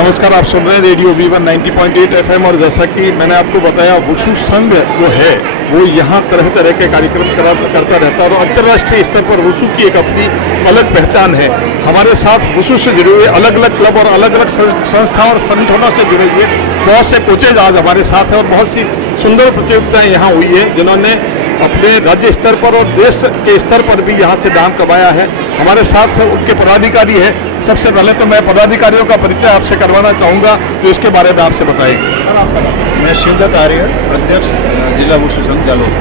नमस्कार, आप सुन रहे हैं रेडियो V1 90.8 FM। और जैसा कि मैंने आपको बताया, वुशु संघ जो है वो यहाँ तरह तरह के कार्यक्रम करता रहता है और अंतर्राष्ट्रीय स्तर पर वुशु की एक अपनी अलग पहचान है। हमारे साथ वुशु से जुड़े हुए अलग अलग क्लब और अलग अलग संस्थाओं और संगठनों से जुड़े हुए बहुत से कोचेज आज हमारे साथ हैं और बहुत सी सुंदर प्रतियोगिताएं यहाँ हुई है जिन्होंने अपने राज्य स्तर पर और देश के स्तर पर भी यहाँ से नाम कमाया है। हमारे साथ उनके पदाधिकारी हैं। सबसे पहले तो मैं पदाधिकारियों का परिचय आपसे करवाना चाहूँगा, तो इसके बारे में आपसे बताएंगे। मैं शिवदत्त आर्य, अध्यक्ष जिला वुशु संघ जालोर।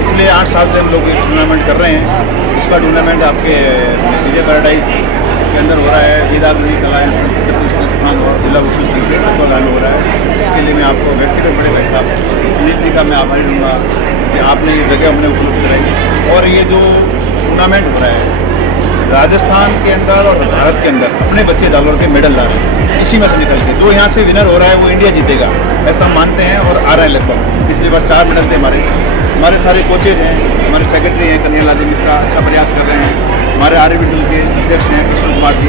पिछले 8 साल से हम लोग ये टूर्नामेंट कर रहे हैं। इसका टूर्नामेंट आपके विजय पैराडाइज के अंदर हो रहा है। वेदाग्नि कला एवं सांस्कृतिक संस्थान और जिला वुशु संघ के तत्वाधान हो रहा है। इसके लिए मैं आपको व्यक्तिगत बड़े भाई साहब अनिल जी का मैं आभारी रहूँगा कि आपने ये जगह हमने उपलब्ध कराई। और ये जो टूर्नामेंट हो रहा है राजस्थान के अंदर और भारत के अंदर, अपने बच्चे जालोर के मेडल ला रहे हैं। इसी में से निकल के जो यहाँ से विनर हो रहा है वो इंडिया जीतेगा, ऐसा हम मानते हैं और आ रहा है लगभग। पिछली बार 4 मेडल थे हमारे सारे कोचेज हैं, हमारे सेक्रेटरी हैं कन्हैयालाल मिश्रा, अच्छा प्रयास कर रहे हैं। हमारे आर्यवीर दल के अध्यक्ष हैं कृष्ण कुमार जी।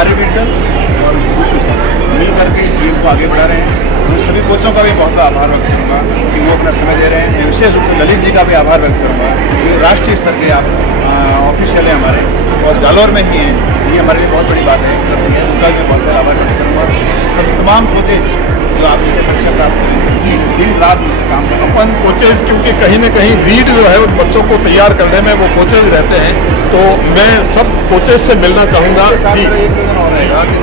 आर्यवीर दल और वुशु संघ मिल करके इस गेम को आगे बढ़ा रहे हैं। मैं सभी कोचों का भी बहुत आभार व्यक्त करूँगा कि वो अपना समय दे रहे हैं। मैं विशेष रूप से ललित जी का भी आभार व्यक्त करूँगा कि राष्ट्रीय स्तर के आप ऑफिशियल हैं हमारे और जालोर में ही हैं। ये हमारे लिए बहुत बड़ी बात है, करती है। उनका भी बहुत बहुत आभार व्यक्त करूँगा। सब तमाम कोचेज जो आपकी से परीक्षा प्राप्त करेंगे, दिन रात काम कर अपन कोचेज, क्योंकि कहीं ना कहीं लीड जो है उन बच्चों को तैयार करने में वो कोचेज रहते हैं, तो मैं सब कोचेज से मिलना चाहूँगा जी। एक निवेदन और रहेगा कि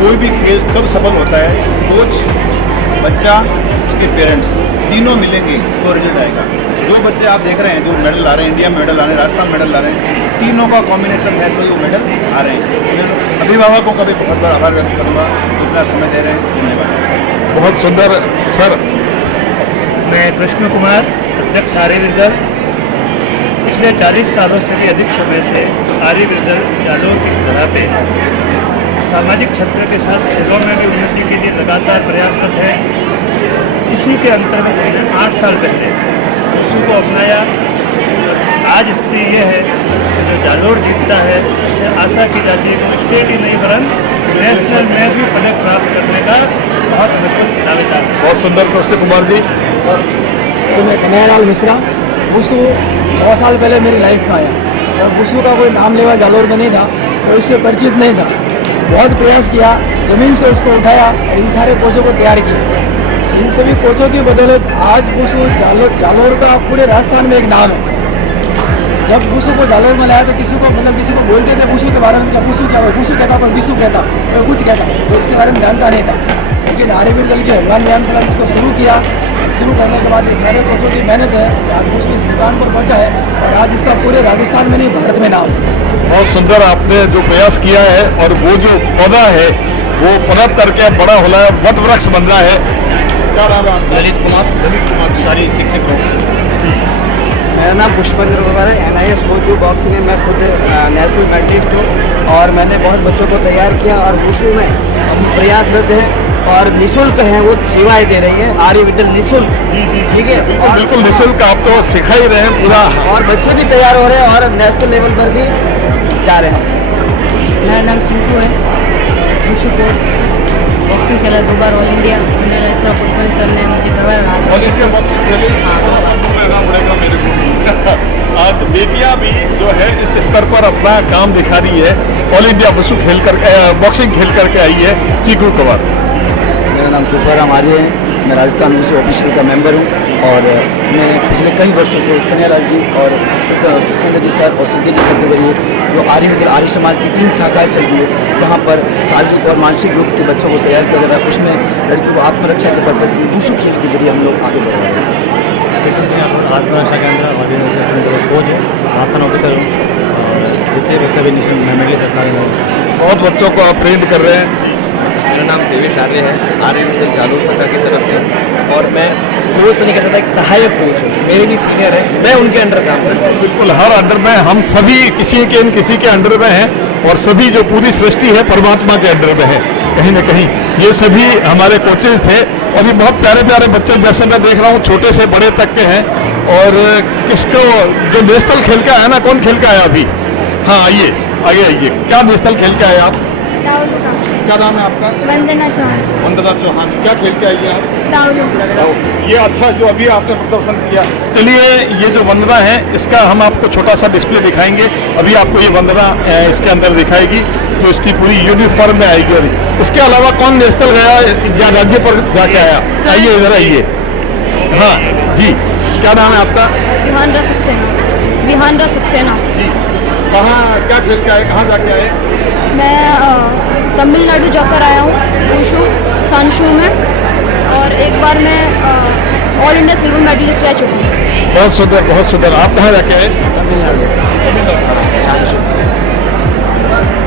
कोई भी खेल कब सफल होता है, कोच, बच्चा, उसके पेरेंट्स तीनों मिलेंगे तो रिजल्ट आएगा। जो बच्चे आप देख रहे हैं जो मेडल ला रहे हैं, इंडिया में मेडल ला रहे हैं, राजस्थान मेडल ला रहे हैं, तीनों का कॉम्बिनेशन है तो ये मेडल आ रहे हैं। अभिभावकों का भी बहुत बार आभार व्यक्त करूँगा, इतना समय दे रहे हैं, धन्यवाद। बहुत सुंदर सर। मैं कृष्ण कुमार, अध्यक्ष आर्यवीर दल। पिछले 40 सालों से भी अधिक समय से आर्यवीर दल जालोर की सतह पे सामाजिक क्षेत्र के साथ खेलों में भी उन्नति के लिए लगातार प्रयासरत है। इसी के अंतर्गत मैंने 8 साल पहले वुशु को अपनाया। आज स्थिति ये है कि जो जालोर जीतता है उससे आशा की जाती है कि स्टेट ही नहीं वरन नेशनल में भी पदक प्राप्त करने का बहुत मजबूत दावेदार है। बहुत सुंदर कृष्ण कुमार जी। सर मैं कन्हैयालाल मिश्रा। वुशु 9 साल पहले मेरी लाइफ में आया और वुशु का कोई नाम लेवा जालोर में नहीं था और इससे परिचित नहीं था। बहुत प्रयास किया, ज़मीन से उसको उठाया और इन सारे कोचों को तैयार किया। इन सभी कोचों की बदौलत आज वुशु जालोर का पूरे राजस्थान में एक नाम है। जब वुशु को जालोर में लाया तो किसी को बोलते थे वुशु के बारे में, क्या वुशु क्या, वुशु कहता पर विशु कहता, कोई कुछ कहता, तो इसके बारे में जानता नहीं था। लेकिन आर्यवीर दल के हनुमान व्यायाम शाला इसको शुरू किया। शुरू करने के बाद ये सारे कोचों की मेहनत है आज वुशु इस मुकाम पर पहुंचा है और आज इसका पूरे राजस्थान में नहीं भारत में नाम है। बहुत सुंदर आपने जो प्रयास किया है और वो जो पौधा है वो पनप करके बड़ा हो रहा है, वट वृक्ष बन रहा है। क्या नाम है? ललित कुमार, सारी शिक्षक लोग से। मेरा नाम पुष्पेंद्र कुमार है। NIS कोच बॉक्सिंग में मैं खुद नेशनल मेडलिस्ट हूँ और मैंने बहुत बच्चों को तैयार किया और वुशु में हम प्रयासरत हैं और निःशुल्क हैं, वो सेवाएं दे रही हैं आर्यवीर दल निःशुल्क। ठीक है, बिल्कुल निःशुल्क आप तो सिखा ही रहे हैं पूरा। और बच्चे भी तैयार हो रहे हैं और नेशनल लेवल पर भी जा रहे हैं। मेरा नाम चिंकू है। वुशु को बॉक्सिंग खेला 2 बार ऑल इंडिया, पुष्पन सर ने मुझे करवाया। ऑल इंडिया बॉक्सिंग खेली, थोड़ा सा दूर रहना पड़ेगा मेरे को। आज बेटियां भी जो है इस स्तर पर अपना काम दिखा रही है। ऑल इंडिया वुशु खेल कर बॉक्सिंग खेल करके आई है। चीकू कुमार। मेरा नाम तुकाराम आर्य है। मैं राजस्थान वुशु ऑफिशियल का मेंबर हूँ और मैं पिछले कई वर्षों से कन्हैयालाल जी और पुष्पेंद्र जी सर और संजय जी सर के जरिए जो आर्य समाज की 3 शाखाएँ चलती है जहाँ पर शारीरिक और मानसिक रूप के बच्चों को तैयार किया जाता है, उसमें लड़कियों को आत्मरक्षा के पर्पज से वुशु खेल के जरिए हम लोग आगे बढ़ रहे हैं। आत्मरक्षा के अंदर कोच है, राजस्थान ऑफिसर हूँ और जितने बच्चा भी मेडलिस्ट सारे बहुत बच्चों को आप ट्रेंड कर रहे हैं। मेरा नाम देवेश आर्य है, आर्यवीर दल जालोर शाखा की तरफ से। और मैं कोच तो नहीं कह सकता, एक सहायक कोच हूँ। मेरे भी सीनियर है, मैं उनके अंडर काम करता हूँ। बिल्कुल, हर अंडर में हम सभी किसी के अंडर में हैं और सभी जो पूरी सृष्टि है परमात्मा के अंडर में है कहीं ना कहीं। ये सभी हमारे कोचेज थे और ये बहुत प्यारे प्यारे बच्चे जैसे मैं देख रहा हूँ छोटे से बड़े तक के हैं। और किसको जो नेशनल खेल का है ना, कौन खेल का है अभी? हाँ आइए आगे आइए। क्या नेशनल खेल का है आप? दाउलू का क्या नाम है आपका? वंदना चौहान। वंदना चौहान। क्या खेल के आई हैं आप? दाउलू। ये अच्छा जो अभी आपने प्रदर्शन किया। चलिए, ये जो वंदना है इसका हम आपको छोटा सा डिस्प्ले दिखाएंगे। अभी आपको ये वंदना इसके अंदर दिखाएगी जो इसकी पूरी यूनिफॉर्म में आएगी। और इसके अलावा कौन नेशनल गया या राज्य पर जाके आया? आइए इधर आइए। हाँ जी, क्या नाम है आपका? विहानरा सक्सेना। विहानरा सक्सेना। जी, कहाँ क्या खेल के आए, कहाँ जाके आए? मैं तमिलनाडु जाकर आया हूँ वुशु सानशू में, और एक बार मैं ऑल इंडिया सिल्वर मेडलिस्ट रह चुका हूँ। बहुत सुंदर, बहुत सुंदर। आप कहाँ जाके आए?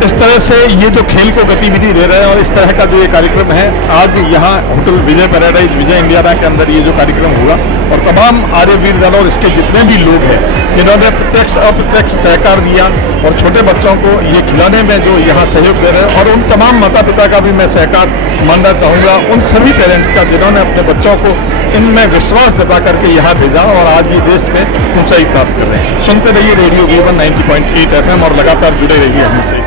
इस तरह से ये जो खेल को गतिविधि दे रहे हैं और इस तरह का जो ये कार्यक्रम है, आज यहाँ होटल विजय पैराडाइज विजय इंडियाना के अंदर ये जो कार्यक्रम हुआ, और तमाम आर्यवीर दल और इसके जितने भी लोग हैं जिन्होंने प्रत्यक्ष अप्रत्यक्ष सहकार दिया और छोटे बच्चों को ये खिलाने में जो यहाँ सहयोग दे रहे हैं, और उन तमाम माता पिता का भी मैं सहकार मानना चाहूँगा, उन सभी पेरेंट्स का जिन्होंने अपने बच्चों को इनमें विश्वास जता करके यहाँ भेजा और आज ये देश में ऊंचाई प्राप्त कर रहे हैं। सुनते रहिए रेडियो V1 90.8 FM और लगातार जुड़े रहिए हमसे।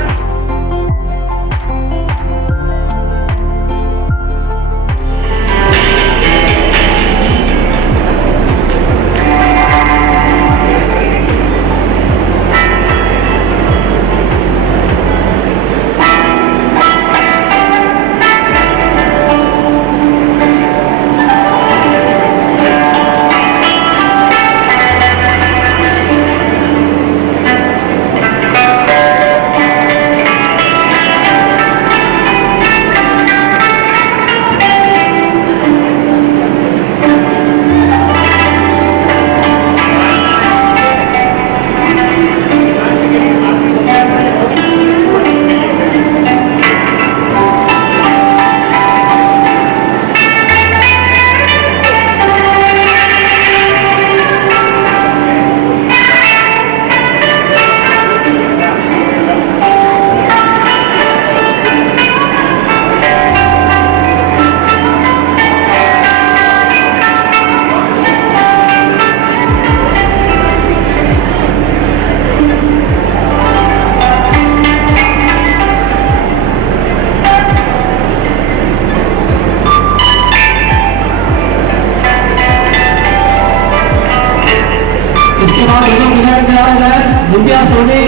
Divya Soni,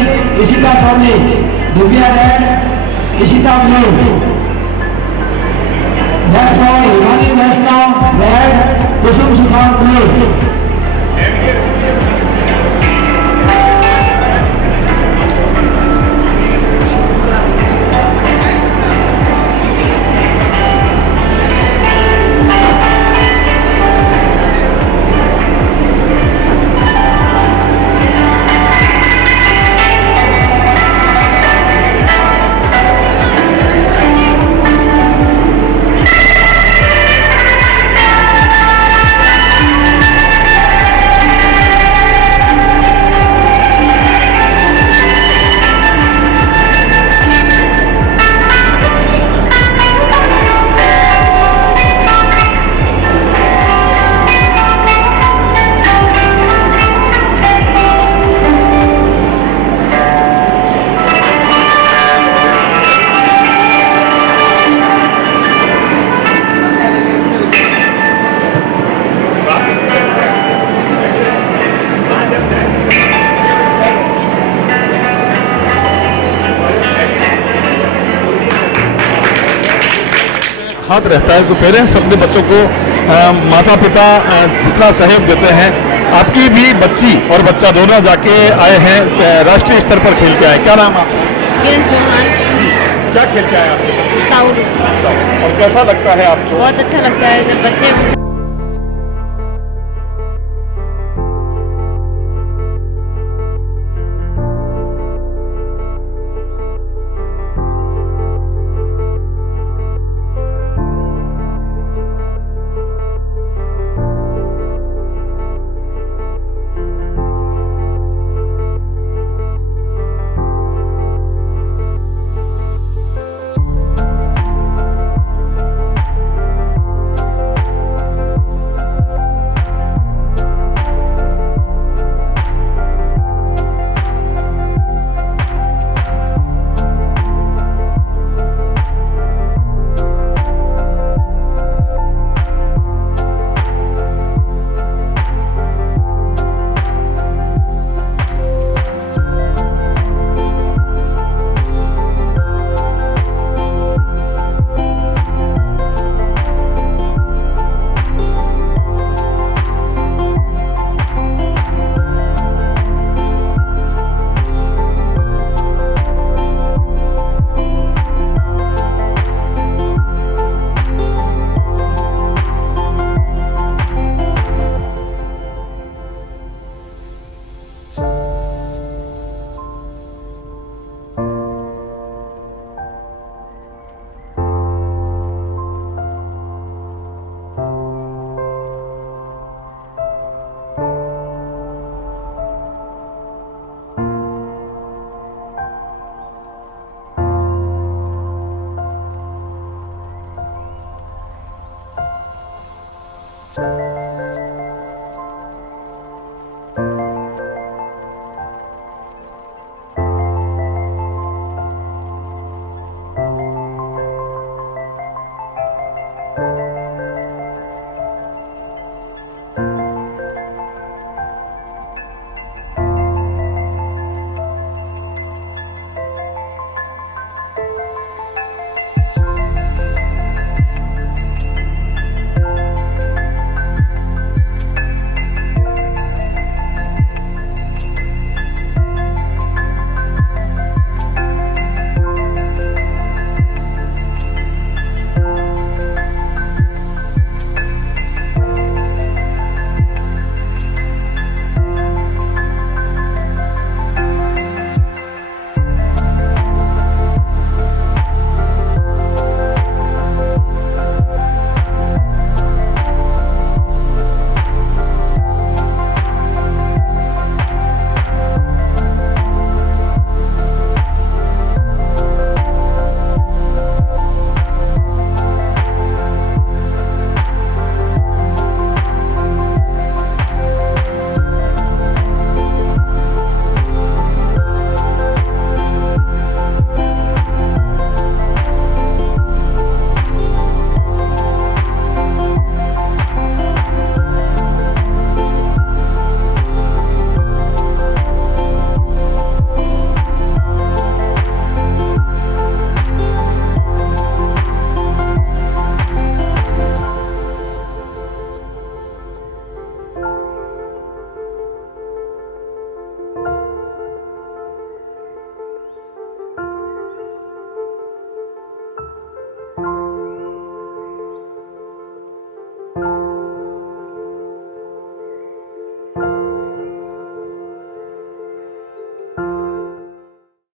Ishita Chaudhary, Divya red, Ishita blue. Next ball Himani Vaishnav red, Kusum Sukhan blue. हाथ रहता है तो पेरेंट्स अपने बच्चों को माता पिता जितना सहयोग देते हैं। आपकी भी बच्ची और बच्चा दोनों जाके आए हैं, राष्ट्रीय स्तर पर खेल के आए। क्या नाम आपका? किरण चौहान। क्या खेल के आए आपके? दाउलू। और कैसा लगता है आपको? बहुत अच्छा लगता है जब बच्चे है।